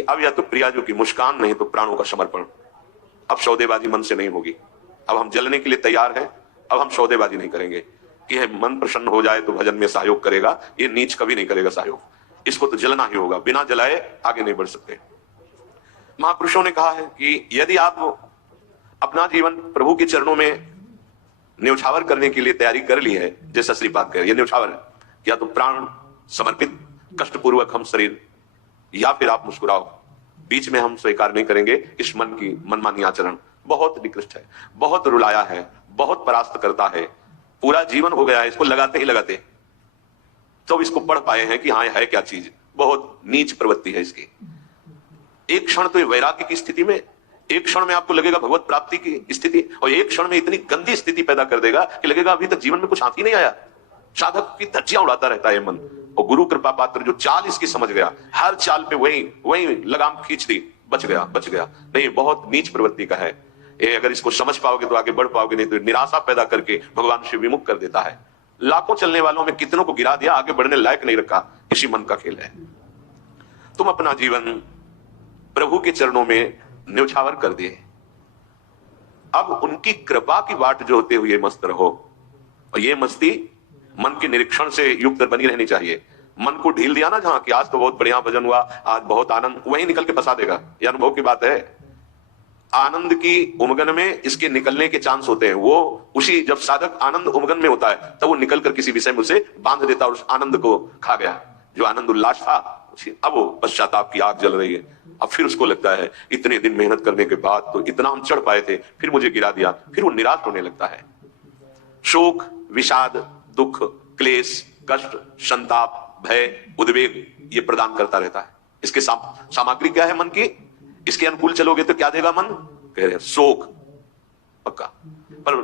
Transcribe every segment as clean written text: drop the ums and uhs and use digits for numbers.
कि अब या तो प्रियाजू की मुस्कान, नहीं तो प्राणों का समर्पण। अब सौदेबाजी मन से नहीं होगी। अब हम जलने के लिए तैयार हैं। अब हम सौदेबाजी नहीं करेंगे कि है मन प्रसन्न हो जाए तो भजन में सहयोग करेगा। ये नीच कभी नहीं करेगा सहयोग, इसको तो जलना ही होगा। बिना जलाए आगे नहीं बढ़ सकते। महापुरुषों ने कहा है कि यदि आप अपना जीवन प्रभु के चरणों में न्यौछावर करने के लिए तैयारी कर ली है, जैसा श्रीपाद कह रहे, ये न्यौछावर है, या तो प्राण समर्पित कष्टपूर्वक हम शरीर, या फिर आप मुस्कुराओ। बीच में हम स्वीकार नहीं करेंगे इस मन की मनमानी आचरण। बहुत निकृष्ट है, बहुत रुलाया है, बहुत परास्त करता है, पूरा जीवन हो गया है इसको लगाते ही लगाते, तो इसको पढ़ पाए हैं कि हाँ है क्या चीज। बहुत नीच प्रवृत्ति है इसकी। एक क्षण तो वैराग्य की स्थिति में, एक क्षण में आपको लगेगा भगवत प्राप्ति की स्थिति, और एक क्षण में इतनी गंदी स्थिति पैदा कर देगा कि लगेगा अभी तक जीवन में कुछ हाथ ही नहीं आया। साधक की धज्जियां उड़ाता रहता है मन। और गुरु कृपा पात्र जो चाल इसकी समझ गया, हर चाल पे वही लगाम खींच दी, बच गया। नहीं, बहुत नीच प्रवृत्ति का है ये। अगर इसको समझ पाओगे तो आगे बढ़ पाओगे, नहीं तो निराशा पैदा करके भगवान से विमुख कर देता है। लाखों चलने वालों में कितनों को गिरा दिया, आगे बढ़ने लायक नहीं रखा। इसी मन का खेल है। तुम अपना जीवन प्रभु के चरणों में न्यौछावर कर दिए। अब उनकी कृपा की बाट जो होते हुए मस्त रहो। और ये मस्ती मन के निरीक्षण से युक्त बनी रहनी चाहिए। मन को ढील दिया ना जहां कि आज तो बहुत बढ़िया भजन हुआ, आज बहुत आनंद, वही निकल के फंसा देगा। ये अनुभव की बात है। आनंद की उमगन में इसके निकलने के चांस होते हैं। वो उसी जब साधक आनंद उमगन में होता है तब वो निकलकर किसी विषय में उसे बांध देता और उस आनंद को खा गया। जो आनंद उल्लास था, अब वो पश्चाताप की आग जल रही है। अब फिर उसको लगता है इतने दिन मेहनत करने के बाद तो इतना हम चढ़ पाए थे, फिर मुझे गिरा दिया। फिर वो निराश होने लगता है। शोक, विषाद, दुख, क्लेश, कष्ट, संताप, भय, उद्वेग ये प्रदान करता रहता है। इसके सामग्री क्या है मन की? इसके अनुकूल चलोगे तो क्या देगा मन? कह रहे शोक पक्का, पर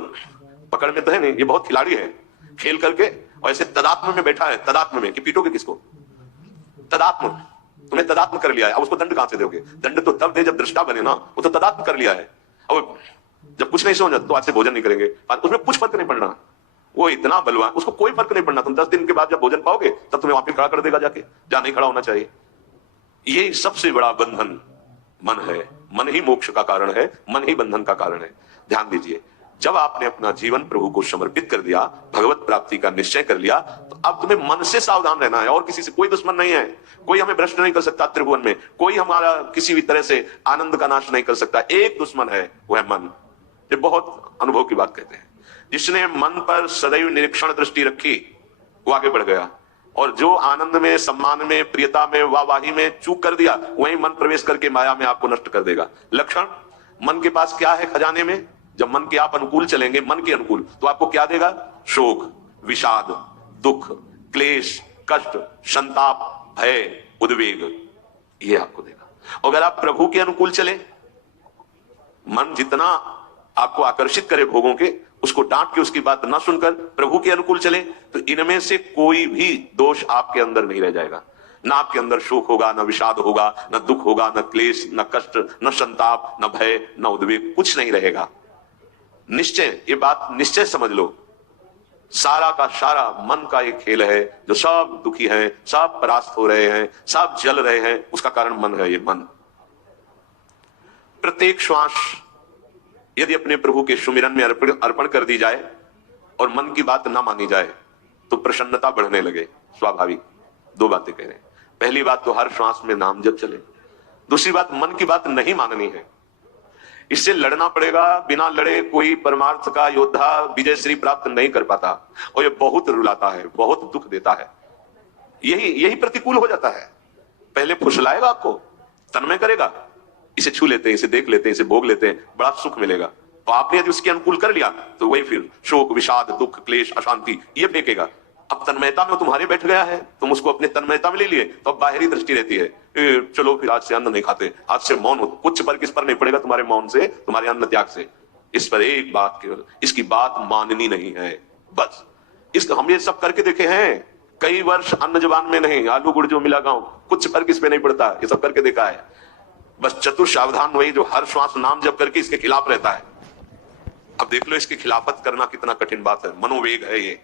पकड़ में तो है नहीं। ये बहुत खिलाड़ी है, खेल करके और ऐसे तदात्म में बैठा है। तदात्म में कि पीटोगे किसको? तदात्म, तुमने तदात्म कर लिया है। अब उसको दंड कहां से दोगे? दंड तो तब दे जब दृष्टा बने ना। वो तो तदात्म कर लिया है। अब जब कुछ नहीं समझा तो आज से भोजन नहीं करेंगे, उसमें कुछ फर्क नहीं पड़ना। वो इतना बलवान, उसको कोई फर्क नहीं पड़ना। तुम 10 दिन के बाद जब भोजन पाओगे तब तुम्हें वहां पे खड़ा कर देगा जाके, जहां नहीं खड़ा होना चाहिए। ये सबसे बड़ा बंधन मन है। मन ही मोक्ष का कारण है, मन ही बंधन का कारण है। ध्यान दीजिए, जब आपने अपना जीवन प्रभु को समर्पित कर दिया, भगवत प्राप्ति का निश्चय कर लिया, तो अब तुम्हें मन से सावधान रहना है। और किसी से कोई दुश्मन नहीं है। कोई हमें भ्रष्ट नहीं कर सकता त्रिभुवन में। कोई हमारा किसी भी तरह से आनंद का नाश नहीं कर सकता। एक दुश्मन है, वह मन। ये बहुत अनुभव की बात कहते हैं। जिसने मन पर सदैव निरीक्षण दृष्टि रखी वो आगे बढ़ गया। और जो आनंद में, सम्मान में, प्रियता में, वाहवाही में चूक कर दिया, वही मन प्रवेश करके माया में आपको नष्ट कर देगा। लक्षण मन के पास क्या है खजाने में? जब मन के आप अनुकूल चलेंगे, मन के अनुकूल, तो आपको क्या देगा? शोक, विषाद, दुख, क्लेश, कष्ट, संताप, भय, उद्वेग, ये आपको देगा। अगर आप प्रभु के अनुकूल चले, मन जितना आपको आकर्षित करे भोगों के, उसको डांट के उसकी बात ना सुनकर प्रभु के अनुकूल चले, तो इनमें से कोई भी दोष आपके अंदर नहीं रह जाएगा। ना आपके अंदर शोक होगा, ना विषाद होगा, ना दुख होगा, ना क्लेश, ना कष्ट, ना संताप, ना भय, ना उद्वेग, कुछ नहीं रहेगा। निश्चय, ये बात निश्चय समझ लो। सारा का सारा मन का एक खेल है। जो सब दुखी हैं, सब परास्त हो रहे हैं, सब जल रहे हैं, उसका कारण मन है। ये मन प्रत्येक श्वास यदि अपने प्रभु के सुमिरन में अर्पण कर दी जाए और मन की बात ना मानी जाए तो प्रसन्नता बढ़ने लगे। स्वाभाविक। दो बातें कह रहे हैं। पहली बात तो हर श्वास में नाम जप चले। दूसरी बात, मन की बात नहीं माननी है। इससे लड़ना पड़ेगा। बिना लड़े कोई परमार्थ का योद्धा विजय श्री प्राप्त नहीं कर पाता। और ये बहुत रुलाता है, बहुत दुख देता है। यही प्रतिकूल हो जाता है। पहले फुसलाएगा आपको, तन्मय करेगा, इसे छू लेते हैं, इसे देख लेते हैं, इसे भोग लेते हैं, बड़ा सुख मिलेगा। तो आपने यदि उसके अनुकूल कर लिया तो वही फिर शोक, विषाद, दुख, क्लेश, अशांति ये फेंकेगा। अब तन्मयता में तुम्हारे बैठ गया है, तुम उसको अपने तन्मयता में ले लिए, तो अब बाहरी दृष्टि रहती है, चलो फिर आज से अन्न नहीं खाते, आज से मौन हो। कुछ पर किस पर नहीं पड़ेगा तुम्हारे मौन से, तुम्हारे अन्न त्याग से। इस पर एक बात केवल, इसकी बात माननी नहीं है, बस। इसको हम ये सब करके देखे हैं कई वर्ष। अन्न जबान में नहीं, आलू गुड़ जो मिला गाँव, कुछ पर किस पे नहीं पड़ता, ये सब करके देखा है। बस चतुर सावधान वही जो हर श्वास नाम जप करके इसके खिलाफ रहता है। अब देख लो इसकी खिलाफत करना कितना कठिन बात है। मनोवेग है ये।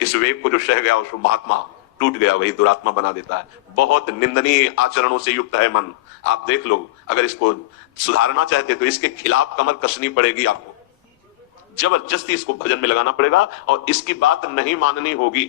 इस वेग को जो सह गया उसको महात्मा टूट गया वही दुरात्मा बना देता है। बहुत निंदनीय आचरणों से युक्त है मन। आप देख लो, अगर इसको सुधारना चाहते तो इसके खिलाफ कमर कसनी पड़ेगी आपको, जबरदस्ती इसको भजन में लगाना पड़ेगा और इसकी बात नहीं माननी होगी।